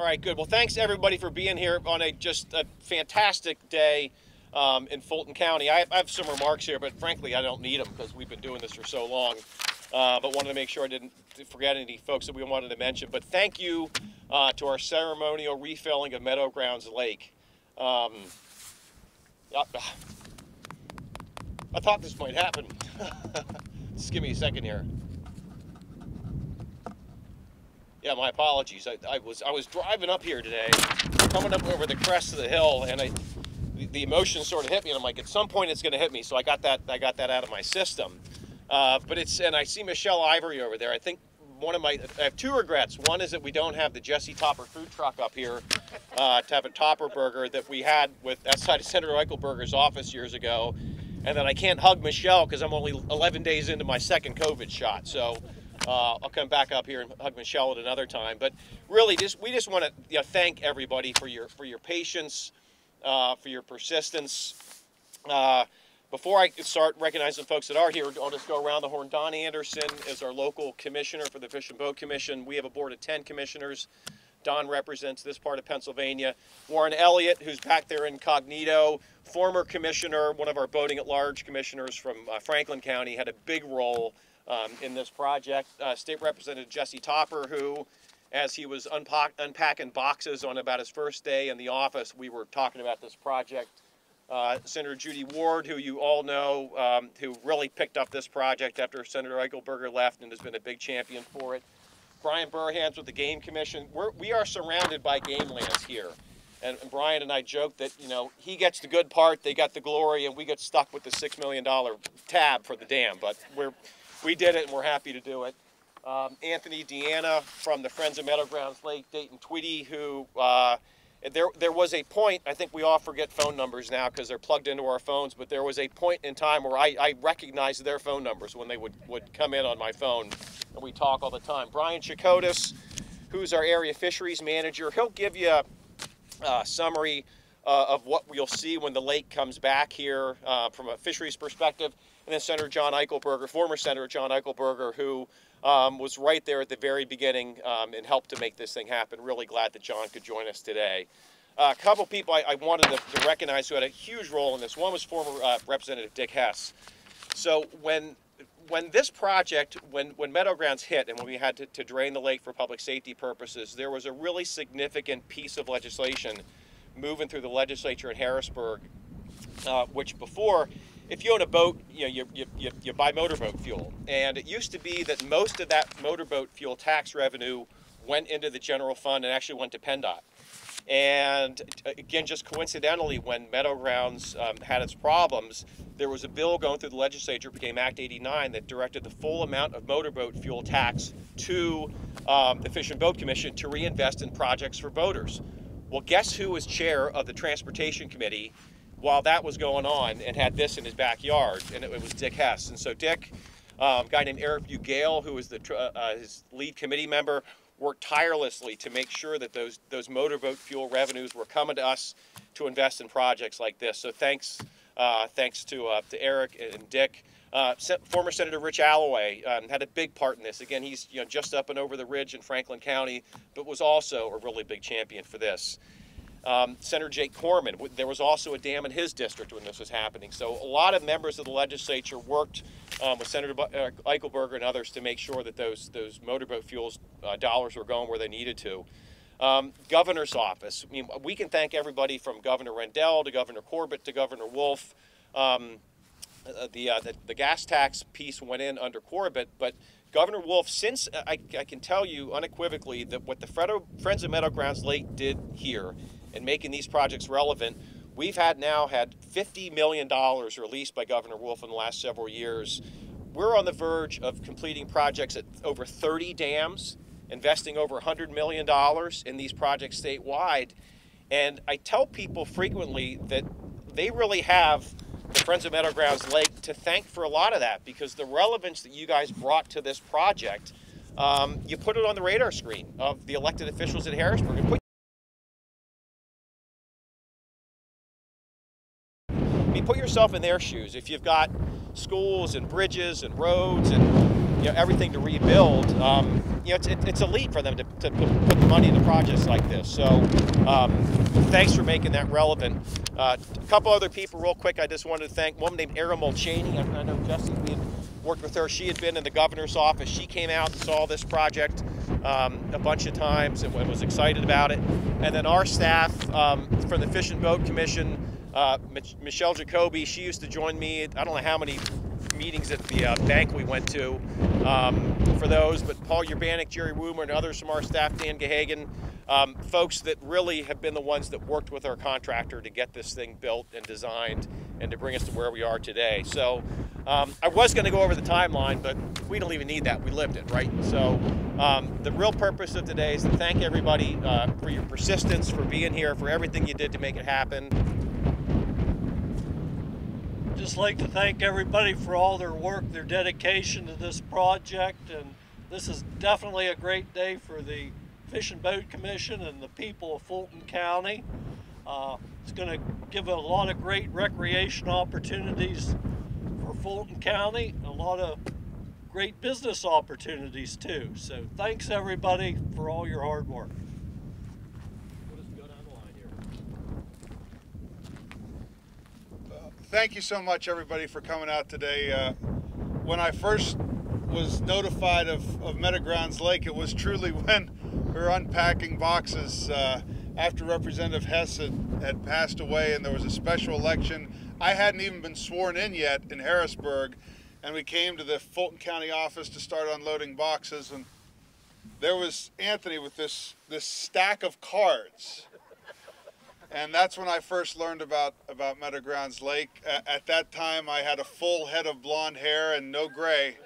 All right, good. Well, thanks everybody for being here on just a fantastic day in Fulton County. I have some remarks here, but frankly, I don't need them because we've been doing this for so long. But wanted to make sure I didn't forget any folks that we wanted to mention. But thank you to our ceremonial refilling of Meadow Grounds Lake. I thought this might happen. Just give me a second here. Yeah, my apologies. I was driving up here today, coming up over the crest of the hill, and the emotion sort of hit me, and I'm like, at some point it's going to hit me. So I got that out of my system. And I see Michelle Ivory over there. I think I have two regrets. One is that we don't have the Jesse Topper food truck up here to have a Topper burger that we had outside of Senator Eichelberger's office years ago. And then I can't hug Michelle because I'm only 11 days into my second COVID shot. So I'll come back up here and hug Michelle at another time. But really, we just want to thank everybody for your patience, for your persistence. Before I start recognizing folks that are here, I'll just go around the horn. Don Anderson is our local commissioner for the Fish and Boat Commission. We have a board of 10 commissioners. Don represents this part of Pennsylvania. Warren Elliott, who's back there incognito, former commissioner, one of our boating at large commissioners from Franklin County, had a big role in this project. State Representative Jesse Topper, who, as he was unpacking boxes on about his first day in the office, we were talking about this project. Senator Judy Ward, who you all know, who really picked up this project after Senator Eichelberger left and has been a big champion for it. BRYAN with the Game Commission. We are surrounded by game lands here. And Brian and I joked that, he gets the good part, they got the glory, and we get stuck with the $6 million tab for the dam. But we did it, and we're happy to do it. Anthony Deanna from the Friends of Meadow Grounds Lake, DAYTON TWEEDY, who there was a point, I think we all forget phone numbers now because they're plugged into our phones, but there was a point in time where I recognized their phone numbers when they would come in on my phone, and we talk all the time. Brian CHIKOTAS, who's our area fisheries manager, he'll give you a summary of what we'll see when the lake comes back here from a fisheries perspective. And then Senator John Eichelberger, former Senator John Eichelberger, who was right there at the very beginning and helped to make this thing happen. Really glad that John could join us today. A couple people I wanted to recognize who had a huge role in this. One was former Representative Dick Hess. So when this project, when Meadow Grounds hit and when we had to drain the lake for public safety purposes, there was a really significant piece of legislation moving through the legislature in Harrisburg, which before, if you own a boat, you buy motorboat fuel. And it used to be that most of that motorboat fuel tax revenue went into the general fund and actually went to PennDOT. And again, just coincidentally, when Meadow Grounds had its problems, there was a bill going through the legislature, became Act 89, that directed the full amount of motorboat fuel tax to the Fish and Boat Commission to reinvest in projects for boaters. Well, guess who was chair of the Transportation Committee while that was going on and had this in his backyard? And it was Dick Hess. And so Dick, a guy named Eric Bugale, who was his lead committee member, worked tirelessly to make sure that those motorboat fuel revenues were coming to us to invest in projects like this. So thanks to Eric and Dick. Former Senator Rich Alloway had a big part in this. Again, he's just up and over the ridge in Franklin County, but was also a really big champion for this. Senator Jake Corman, there was also a dam in his district when this was happening. So a lot of members of the legislature worked with Senator Eichelberger and others to make sure that those motorboat fuels dollars were going where they needed to. Governor's office. I mean, we can thank everybody from Governor Rendell to Governor Corbett to Governor Wolf. The gas tax piece went in under Corbett, but Governor Wolf, since I can tell you unequivocally that what the Friends of Meadow Grounds Lake did here in making these projects relevant, we've now had $50 million released by Governor Wolf in the last several years. We're on the verge of completing projects at over 30 dams, investing over $100 million in these projects statewide. And I tell people frequently that they really have the Friends of Meadow Grounds Lake to thank for a lot of that, because the relevance that you guys brought to this project, you put it on the radar screen of the elected officials at Harrisburg. And put yourself in their shoes. If you've got schools and bridges and roads and everything to rebuild, it's a leap for them to put the money into projects like this. So thanks for making that relevant. A couple other people real quick I just wanted to thank. One named Ayr Cheney. I know Jesse, we had worked with her. She had been in the governor's office. She came out and saw this project a bunch of times and was excited about it. And then our staff from the Fish and Boat Commission, Michelle Jacoby, she used to join me. I don't know how many meetings at the bank we went to for those, but Paul URBANIK, Jerry Woomer, and others from our staff, Dan Gahagan, folks that really have been the ones that worked with our contractor to get this thing built and designed and to bring us to where we are today. So I was going to go over the timeline, but we don't even need that. We lived it, right? So the real purpose of today is to thank everybody for your persistence, for being here, for everything you did to make it happen. Just like to thank everybody for all their work, their dedication to this project, and this is definitely a great day for the Fish and Boat Commission and the people of Fulton County. It's going to give a lot of great recreation opportunities for Fulton County, a lot of great business opportunities too. So thanks everybody for all your hard work. Thank you so much, everybody, for coming out today. When I first was notified of Meadow Grounds Lake, it was truly when we were unpacking boxes after Representative Hess had passed away and there was a special election. I hadn't even been sworn in yet in Harrisburg, and we came to the Fulton County office to start unloading boxes, and there was Anthony with this stack of cards. And that's when I first learned about Meadow Grounds Lake. At that time, I had a full head of blonde hair and no gray.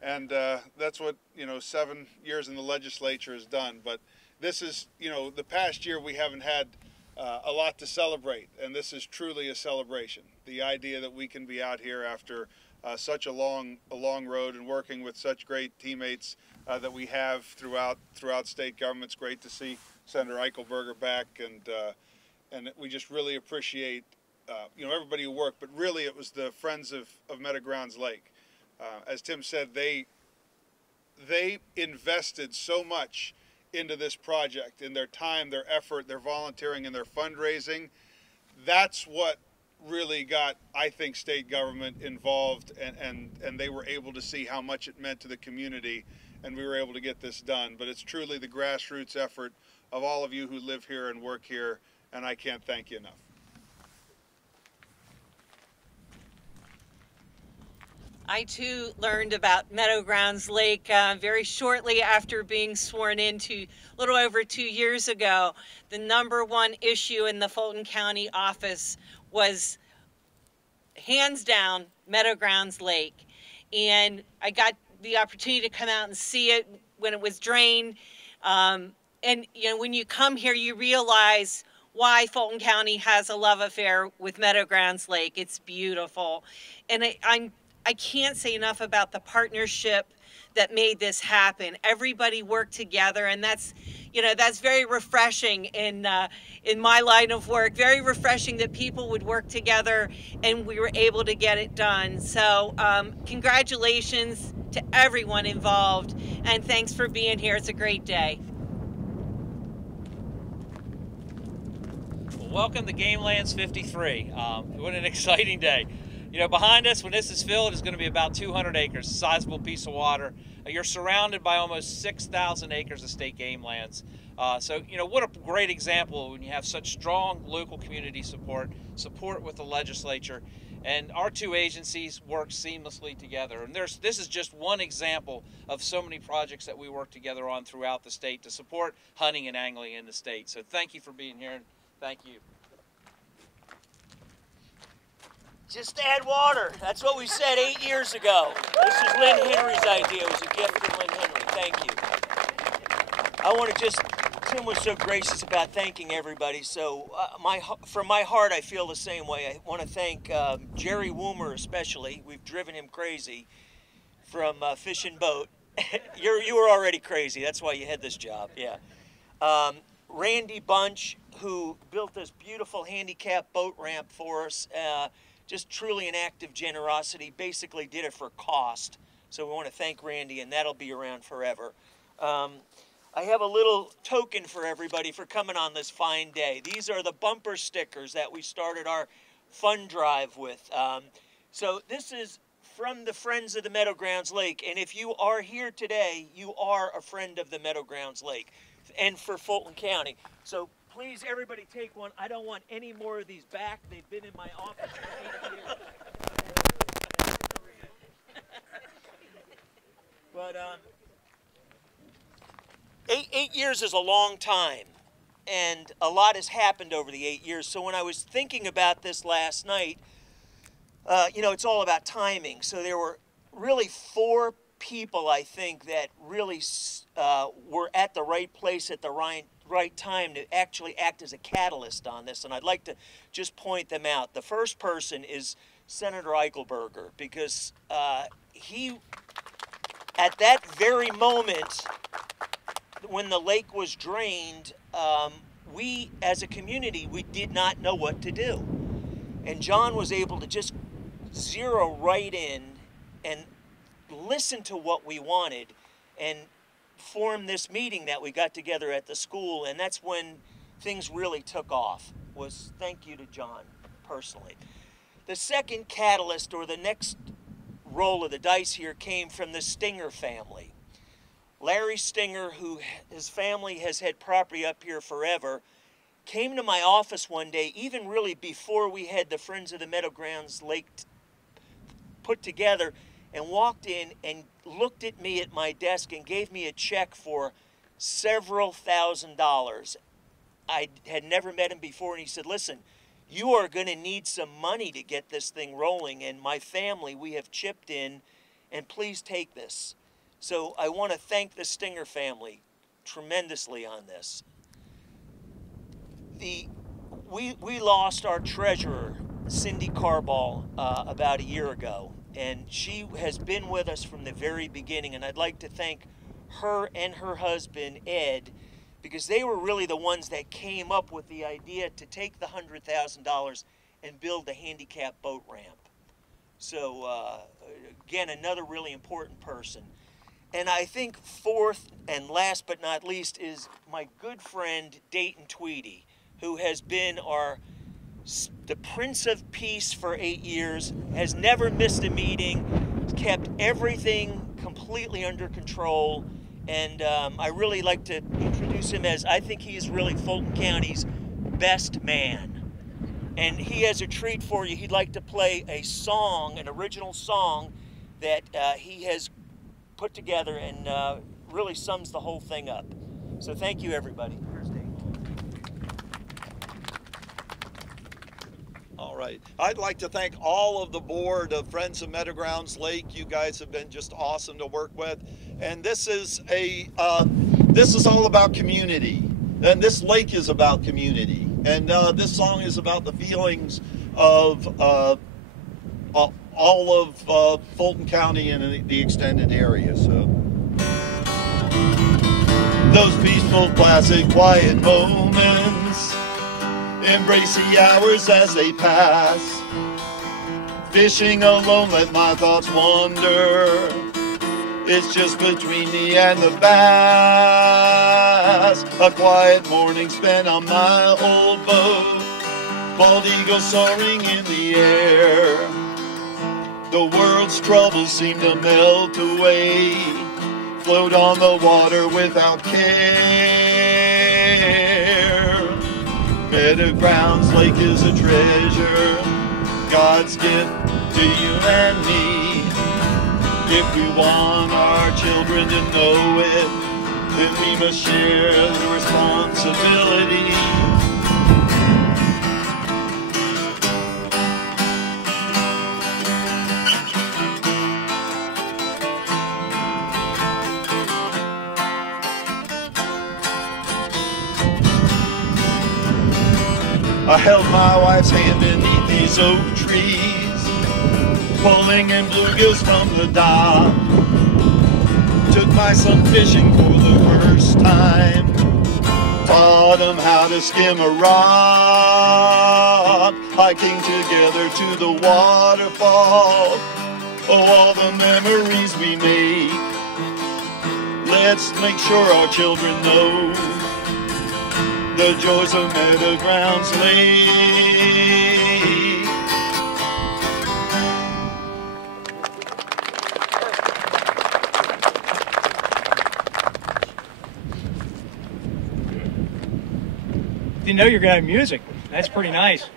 And that's what, 7 years in the legislature has done. But this is, the past year we haven't had a lot to celebrate. And this is truly a celebration. The idea that we can be out here after such a long road and working with such great teammates that we have throughout state government. It's great to see Senator EICHELBERGER back, and we just really appreciate, everybody who worked, but really it was the Friends of Meadow Grounds Lake. As Tim said, they invested so much into this project, in their time, their effort, their volunteering, and their fundraising. That's what really got, I think, state government involved, and they were able to see how much it meant to the community, and we were able to get this done. But it's truly the grassroots effort of all of you who live here and work here, and I can't thank you enough. I too learned about Meadow Grounds Lake very shortly after being sworn in a little over 2 years ago. The #1 issue in the Fulton County office was hands down Meadow Grounds Lake. And I got the opportunity to come out and see it when it was drained. And when you come here, you realize why Fulton County has a love affair with Meadow Grounds Lake. It's beautiful. And I can't say enough about the partnership that made this happen. Everybody worked together, and that's very refreshing in my line of work. Very refreshing that people would work together and we were able to get it done. So congratulations to everyone involved, and thanks for being here. It's a great day. Welcome to Gamelands 53. What an exciting day. Behind us, when this is filled, is going to be about 200 acres, a sizable piece of water. You're surrounded by almost 6,000 acres of state game lands. So, what a great example when you have such strong local community support with the legislature, and our two agencies work seamlessly together. And this is just one example of so many projects that we work together on throughout the state to support hunting and angling in the state. So thank you for being here. Thank you. Just add water. That's what we said 8 years ago. This is Lynn Henry's idea. It was a gift from Lynn Henry. Thank you. I want to Tim was so gracious about thanking everybody. So from my heart, I feel the same way. I want to thank Jerry Woomer especially. We've driven him crazy from Fish and Boat. You were already crazy. That's why you had this job. Yeah. Randy Bunch, who built this beautiful handicap boat ramp for us. Just truly an act of generosity. Basically did it for cost. So we want to thank Randy, and that'll be around forever. I have a little token for everybody for coming on this fine day. These are the bumper stickers that we started our fund drive with. So this is from the Friends of the Meadow Grounds Lake, and if you are here today, you are a friend of the Meadow Grounds Lake, and for Fulton County. So please, everybody take one. I don't want any more of these back. They've been in my office for 8 years. But 8 years is a long time, and a lot has happened over the 8 years. So when I was thinking about this last night, you know, it's all about timing. So there were really 4 people, I think, that really were at the right place at the right time to actually act as a catalyst on this, and I'd like to just point them out. The first person is Senator EICHELBERGER, because he, at that very moment when the lake was drained, we as a community, we did not know what to do. And John was able to just zero right in and listen to what we wanted and form this meeting that we got together at the school, and that's when things really took off. Was thank you to John personally. The second catalyst, or the next roll of the dice here, came from the Stinger family. Larry Stinger, who his family has had property up here forever, came to my office one day, even really before we had the Friends of the Meadow Grounds Lake put together, and walked in and looked at me at my desk and gave me a check for several $1,000s. I had never met him before, and he said, listen, you are going to need some money to get this thing rolling, and my family, we have chipped in, and please take this. So I want to thank the Stinger family tremendously on this. We lost our treasurer, Cindy Carball, about a year ago, and she has been with us from the very beginning, and I'd like to thank her and her husband, Ed, because they were really the ones that came up with the idea to take the $100,000 and build a handicap boat ramp. So again, another really important person. And I think fourth and last but not least is my good friend DAYTON TWEEDY, who has been the Prince of Peace for 8 years, has never missed a meeting, kept everything completely under control, and I really like to introduce him as, I think he's really Fulton County's best man. And he has a treat for you. He'd like to play a song, an original song that he has put together and really sums the whole thing up. So thank you, everybody. Here's Dave. All right. I'd like to thank all of the board of Friends of Meadow Grounds Lake. You guys have been just awesome to work with. And this is all about community. And this lake is about community. And this song is about the feelings of all of Fulton County and the extended area. So, those peaceful, classic, quiet moments, embrace the hours as they pass. Fishing alone, let my thoughts wander. It's just between me and the bass. A quiet morning spent on my old boat, bald eagle soaring in the air. The world's troubles seem to melt away, float on the water without care. Meadow Grounds Lake is a treasure, God's gift to you and me. If we want our children to know it, then we must share the responsibility. I held my wife's hand beneath these oak trees, pulling in bluegills from the dock. Took my son fishing for the first time, taught him how to skim a rock. Hiking together to the waterfall, Oh, all the memories we make. Let's make sure our children know the joys of Meadow Grounds Lake. You know you're going to have music. That's pretty nice.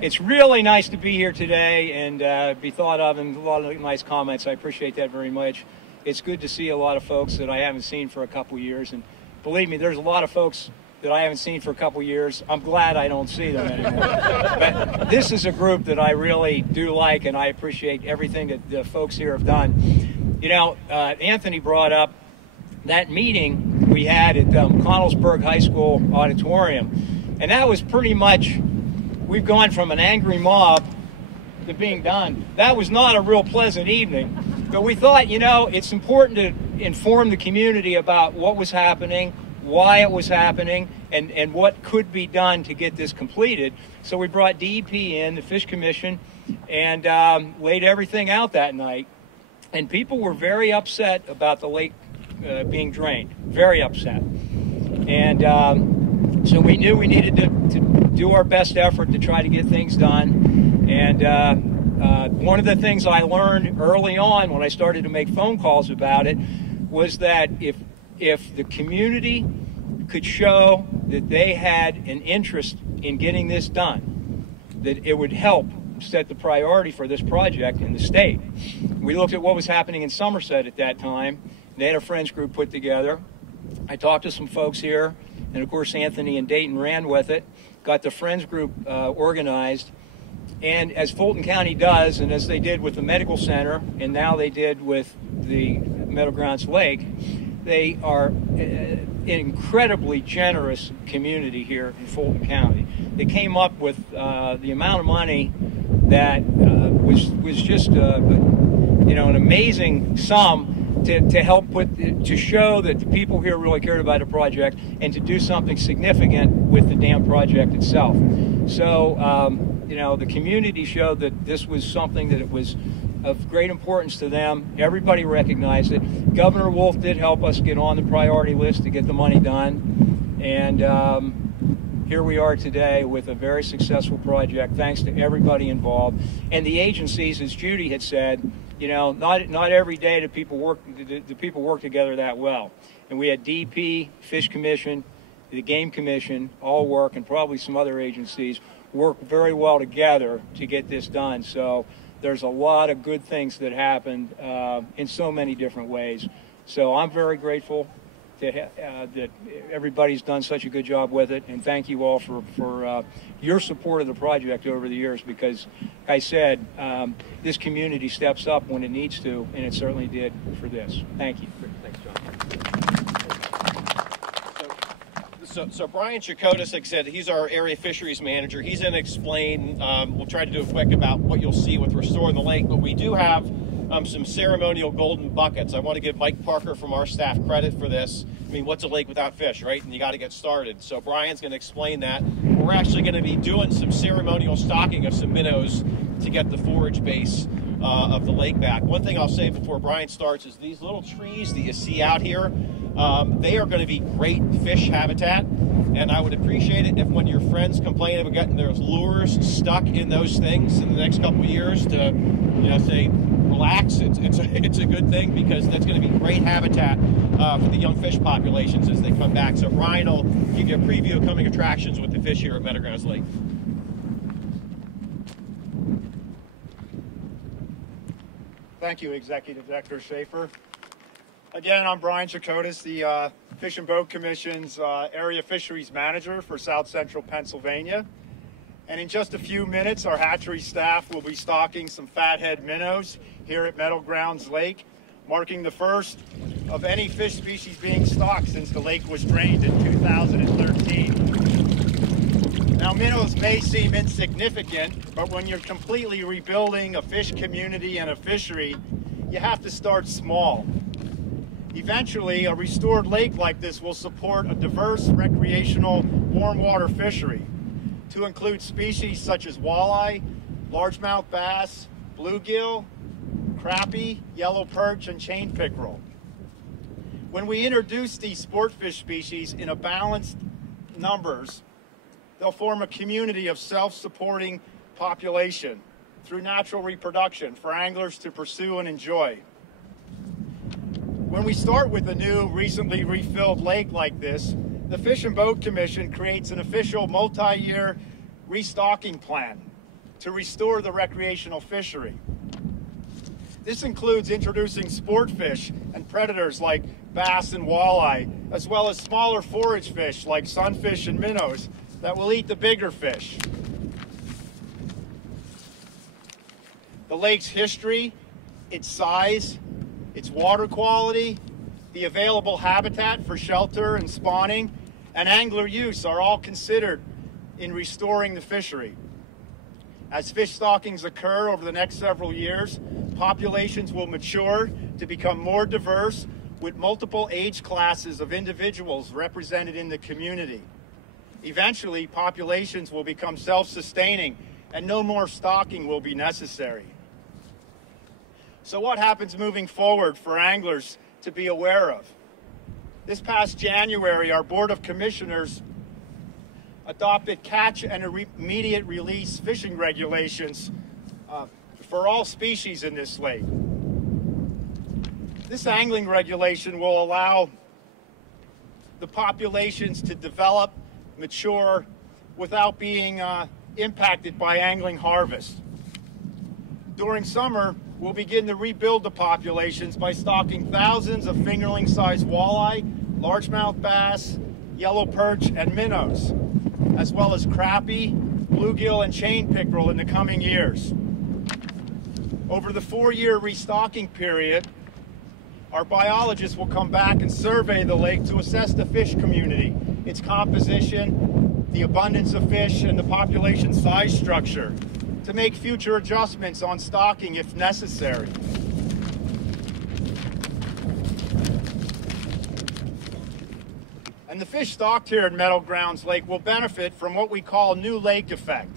It's really nice to be here today and be thought of, and a lot of nice comments. I appreciate that very much. It's good to see a lot of folks that I haven't seen for a couple years, and believe me, there's a lot of folks that I haven't seen for a couple years. I'm glad I don't see them anymore. But this is a group that I really do like, and I appreciate everything that the folks here have done. You know, Anthony brought up that meeting we had at Connellsburg High School auditorium. And that was pretty much, we've gone from an angry mob to being done. That was not a real pleasant evening, but we thought, you know, it's important to inform the community about what was happening, why it was happening, and what could be done to get this completed. So we brought DEP in, the Fish Commission, and laid everything out that night. And people were very upset about the lake being drained, very upset. And so we knew we needed to do our best effort to try to get things done. And one of the things I learned early on when I started to make phone calls about it was that if the community could show that they had an interest in getting this done, that it would help set the priority for this project in the state. We looked at what was happening in Somerset at that time. They had a friends group put together. I talked to some folks here, and of course Anthony and Dayton ran with it, got the friends group organized, and as Fulton County does, and as they did with the medical center, and now they did with the Meadow Grounds Lake, they are an incredibly generous community here in Fulton County. They came up with the amount of money that was just you know, an amazing sum to help to show that the people here really cared about the project and to do something significant with the dam project itself. So, you know, the community showed that this was something that it was of great importance to them. Everybody recognized it. Governor Wolf did help us get on the priority list to get the money done. And here we are today with a very successful project, thanks to everybody involved. And the agencies, as Judy had said, you know, not every day do people work together that well. And we had DEP, Fish Commission, the Game Commission, all work, and probably some other agencies work very well together to get this done. So there's a lot of good things that happened in so many different ways. So I'm very grateful that everybody's done such a good job with it, and thank you all for your support of the project over the years, because, like I said, this community steps up when it needs to, and it certainly did for this. Thank you. Thanks, John. So Brian CHIKOTAS, like I said, he's our area fisheries manager. He's going to explain, we'll try to do a quick about what you'll see with restoring the lake, but we do have some ceremonial golden buckets. I want to give Mike Parker from our staff credit for this. I mean, what's a lake without fish, right? And you got to get started. So Brian's going to explain that. We're actually going to be doing some ceremonial stocking of some minnows to get the forage base of the lake back. One thing I'll say before Brian starts is these little trees that you see out here, they are going to be great fish habitat. And I would appreciate it if when your friends complain about getting their lures stuck in those things in the next couple of years to, you know, say, relax. It's a good thing, because that's going to be great habitat for the young fish populations as they come back. So Ryan will give you a preview of coming attractions with the fish here at Meadow Grounds Lake. Thank you, Executive Director Schaeffer. Again, I'm Brian CHIKOTAS, the Fish and Boat Commission's Area Fisheries Manager for South Central Pennsylvania. And in just a few minutes, our hatchery staff will be stocking some fathead minnows here at Meadow Grounds Lake, marking the first of any fish species being stocked since the lake was drained in 2013. Now, minnows may seem insignificant, but when you're completely rebuilding a fish community and a fishery, you have to start small. Eventually, a restored lake like this will support a diverse recreational warm water fishery to include species such as walleye, largemouth bass, bluegill, crappie, yellow perch, and chain pickerel. When we introduce these sport fish species in a balanced numbers, they'll form a community of self-supporting population through natural reproduction for anglers to pursue and enjoy. When we start with a new, recently refilled lake like this, the Fish and Boat Commission creates an official multi-year restocking plan to restore the recreational fishery. This includes introducing sport fish and predators like bass and walleye, as well as smaller forage fish like sunfish and minnows that will eat the bigger fish. The lake's history, its size, its water quality, the available habitat for shelter and spawning, and angler use are all considered in restoring the fishery. As fish stockings occur over the next several years, populations will mature to become more diverse with multiple age classes of individuals represented in the community. Eventually, populations will become self-sustaining and no more stocking will be necessary. So what happens moving forward for anglers to be aware of? This past January, our Board of Commissioners adopted catch and immediate release fishing regulations for all species in this lake. This angling regulation will allow the populations to develop, mature, without being impacted by angling harvest. During summer, we'll begin to rebuild the populations by stocking thousands of fingerling-sized walleye, largemouth bass, yellow perch, and minnows, as well as crappie, bluegill, and chain pickerel in the coming years. Over the 4-year restocking period, our biologists will come back and survey the lake to assess the fish community, its composition, the abundance of fish, and the population size structure, to make future adjustments on stocking if necessary. And the fish stocked here in Meadow Grounds Lake will benefit from what we call new lake effect.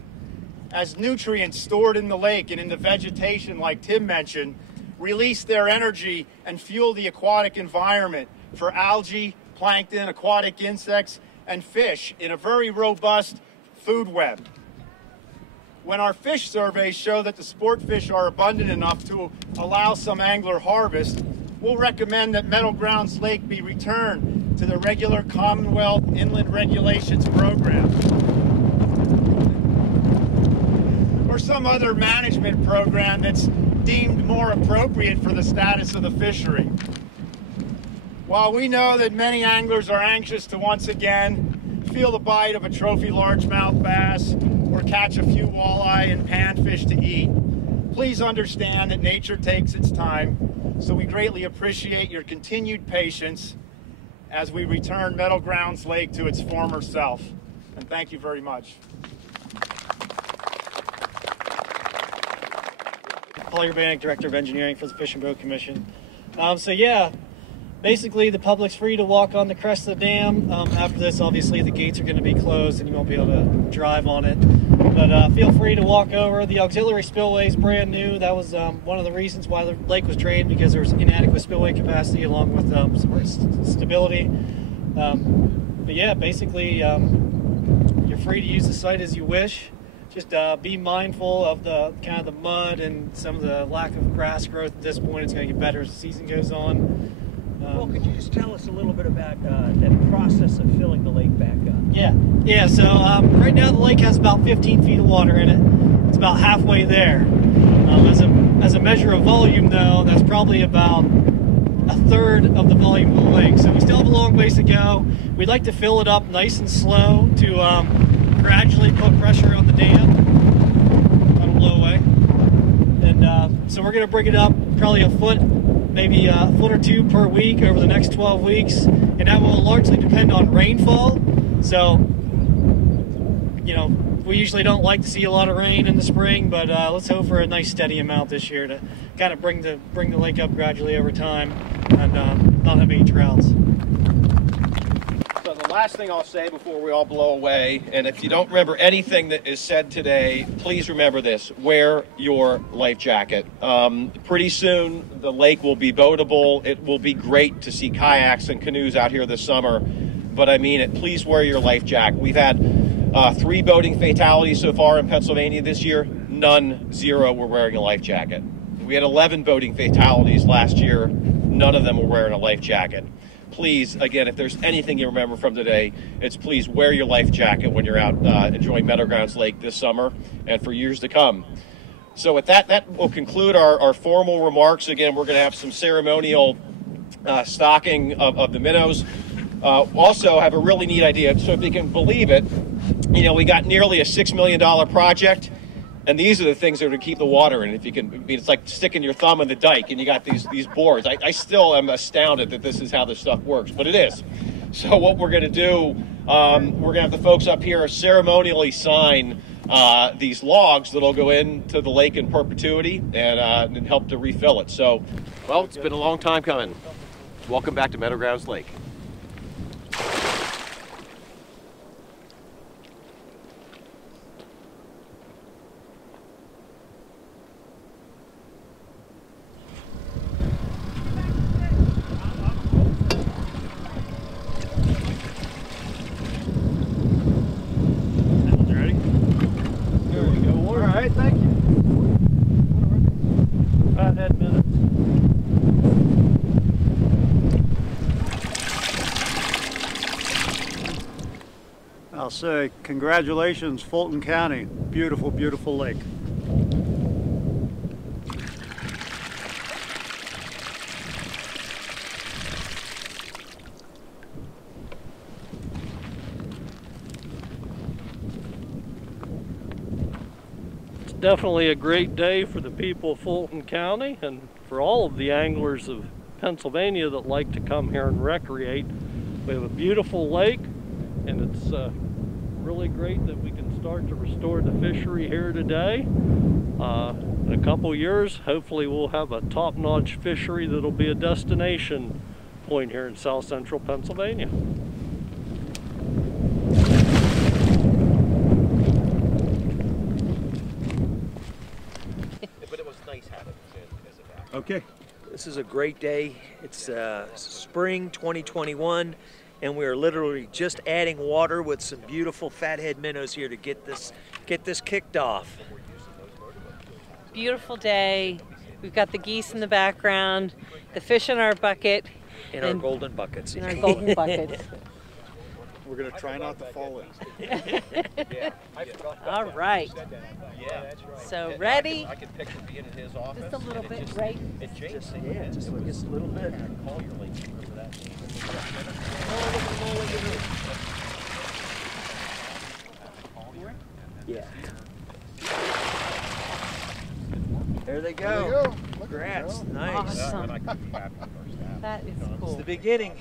As nutrients stored in the lake and in the vegetation, like Tim mentioned, release their energy and fuel the aquatic environment for algae, plankton, aquatic insects, and fish in a very robust food web. When our fish surveys show that the sport fish are abundant enough to allow some angler harvest, we'll recommend that Meadow Grounds Lake be returned to the regular Commonwealth Inland Regulations program, or some other management program that's deemed more appropriate for the status of the fishery. While we know that many anglers are anxious to once again feel the bite of a trophy largemouth bass or catch a few walleye and panfish to eat, please understand that nature takes its time, so we greatly appreciate your continued patience as we return Meadow Grounds Lake to its former self. And thank you very much. URBANIK, Director of Engineering for the Fish and Boat Commission. So yeah, basically the public's free to walk on the crest of the dam. After this, obviously the gates are going to be closed and you won't be able to drive on it. But feel free to walk over. The auxiliary spillway is brand new. That was one of the reasons why the lake was drained, because there was inadequate spillway capacity along with some stability. But yeah, basically you're free to use the site as you wish. Just be mindful of the kind of the mud and some of the lack of grass growth at this point. It's going to get better as the season goes on. Well, could you just tell us a little bit about that process of filling the lake back up? Yeah. So right now the lake has about 15 feet of water in it. It's about halfway there. As a measure of volume, though, that's probably about a third of the volume of the lake. So we still have a long ways to go. We'd like to fill it up nice and slow to gradually put pressure on the dam. That'll blow away. And so we're going to bring it up probably a foot, maybe a foot or two per week over the next 12 weeks. And that will largely depend on rainfall. So, you know, we usually don't like to see a lot of rain in the spring, but let's hope for a nice steady amount this year to kind of bring the lake up gradually over time and not have any droughts. last thing I'll say before we all blow away, and if you don't remember anything that is said today, please remember this: wear your life jacket. Pretty soon the lake will be boatable. It will be great to see kayaks and canoes out here this summer, but I mean it. Please wear your life jacket. We've had 3 boating fatalities so far in Pennsylvania this year. None, 0 were wearing a life jacket. We had 11 boating fatalities last year. None of them were wearing a life jacket. Please, again, if there's anything you remember from today, it's please wear your life jacket when you're out enjoying Meadow Grounds Lake this summer and for years to come. So with that, that will conclude our formal remarks. Again, we're going to have some ceremonial stocking of the minnows. Also have a really neat idea. So if you can believe it, you know, we got nearly a $6 million project. And these are the things that are going to keep the water in. If you can, I mean, it's like sticking your thumb in the dike and you got these boards. I still am astounded that this is how this stuff works, but it is. So what we're going to do, we're going to have the folks up here ceremonially sign these logs that'll go into the lake in perpetuity and help to refill it. So, well, it's been a long time coming. Welcome back to Meadow Grounds Lake. I'll say congratulations, Fulton County. Beautiful, beautiful lake. It's definitely a great day for the people of Fulton County and for all of the anglers of Pennsylvania that like to come here and recreate. We have a beautiful lake, and it's really great that we can start to restore the fishery here today. In a couple years, hopefully we'll have a top-notch fishery that'll be a destination point here in south central Pennsylvania. But it was nice having it because of that. Okay. This is a great day. It's spring 2021. And we are literally just adding water with some beautiful fathead minnows here to get this kicked off. Beautiful day. We've got the geese in the background, the fish in our bucket. In our golden buckets. In our golden buckets. We're going to try not to fall in. All right. Yeah, that's right. So ready? I could picture being in his office. Just a little bit, right? It changed. Yeah, just a little bit. Call your lady for that. Yeah. There they go. Congrats. Nice. Awesome. That is cool. It's the beginning.